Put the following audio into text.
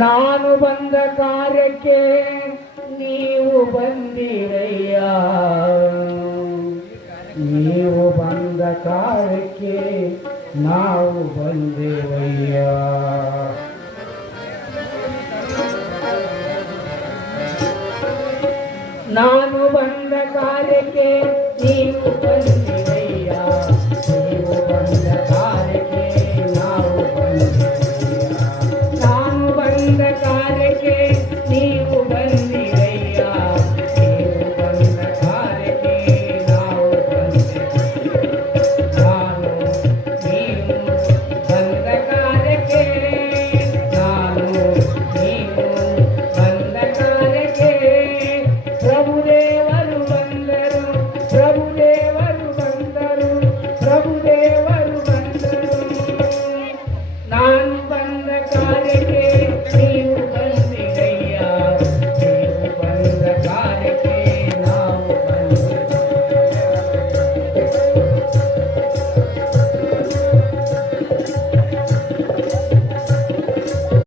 ನಾನು ಬಂದ ಕಾರ್ಯಕ್ಕೆ ನೀವು ಬಂದಿರಯ್ಯ, ನೀವು ಬಂದ ಕಾರ್ಯಕ್ಕೆ ನಾವು ಬಂದಿರಯ್ಯ. ನಾನು ಬಂದ ಕಾರ್ಯಕ್ಕೆ ನೀವು ಬಂದಿರಯ್ಯ, ನೀವು ಬಂದ ಕಾರ್ಯಕ್ಕೆ ನಾವು ಬಂದಿರಯ್ಯ. ನಾನು ಬಂದ